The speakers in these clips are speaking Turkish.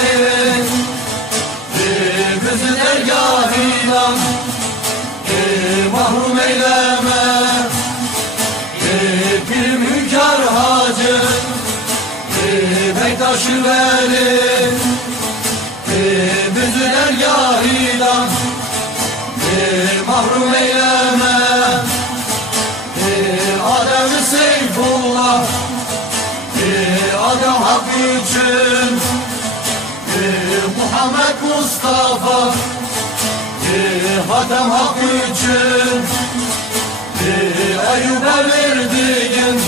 sevali bizi dergâhinden mahrum eyleme. Pirim hünkâr hacı Bektaş-ı Veli bizi dergâhinden mahrum eyleme. Adem-i Seyfullah Adem hak için Muhammed Mustafa Hatem hak için Eyyub'a verdiğin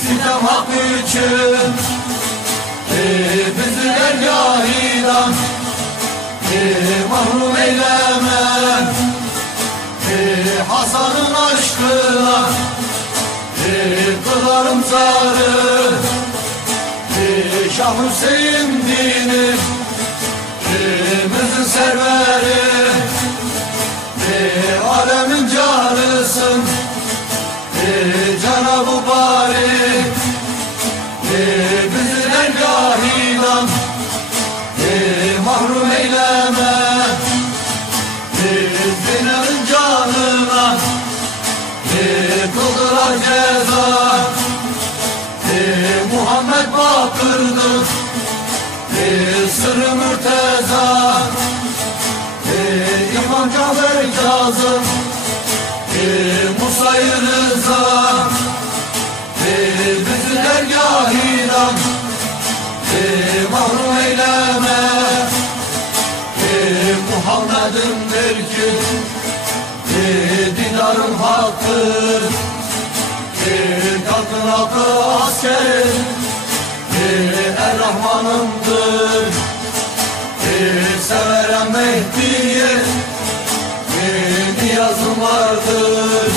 sitem hak için bizi dergâhinden mahrum eyleme. Hasan'ın aşkına kılarım zarı, Şah Hüseyin dini bizim serveri. Alemin canısın Cenab-ı Bari bizi dergâhinden mahrum eyleme. Zeynep'in canına kıldılar ceza. Muhammed Bakır'dır sırrı mürteza. İmam Cafer Kazım Musa-i Rıza bizi dergâhinden mahrum eyleme. Muhammed'in mülkü dinarın hakkı. Kalkın hakkı asker Er-Rahman'ındır. Severem Mehdi'ye niyazım vardır.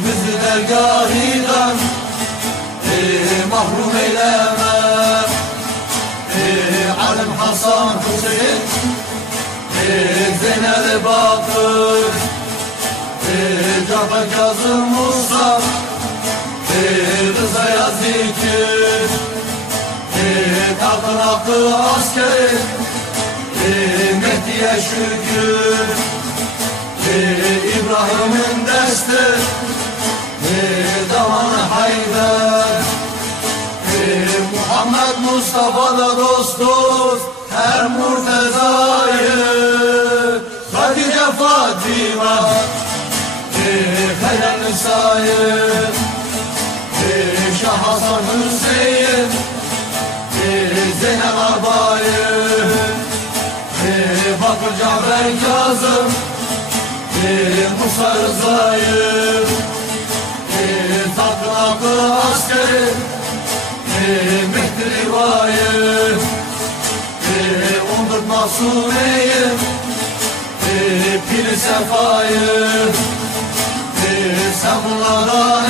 Bizi dergâhinden mahrum eyleme. Alim Hasan Hüseyin Zeynel Bakır Cafer Kazım Musa Rıza'ya zikir. Kalkın hakkı askeri Mehdi'ye şükür. İbrahim'in desti davanı Haydar. Muhammed Mustafa'da dostuz her murtezayı. Hatice Fatıma Helal Nisa'yı. Şah Hasan Hüseyin Zeynep Arbayı. Bakır Cafer Kazım Musa Rıza'yı. Tatkın hakkı askeri Mehdi Riva'yı. Ondur Masume'yi Pir-i Sefa'yı. Sen bunlara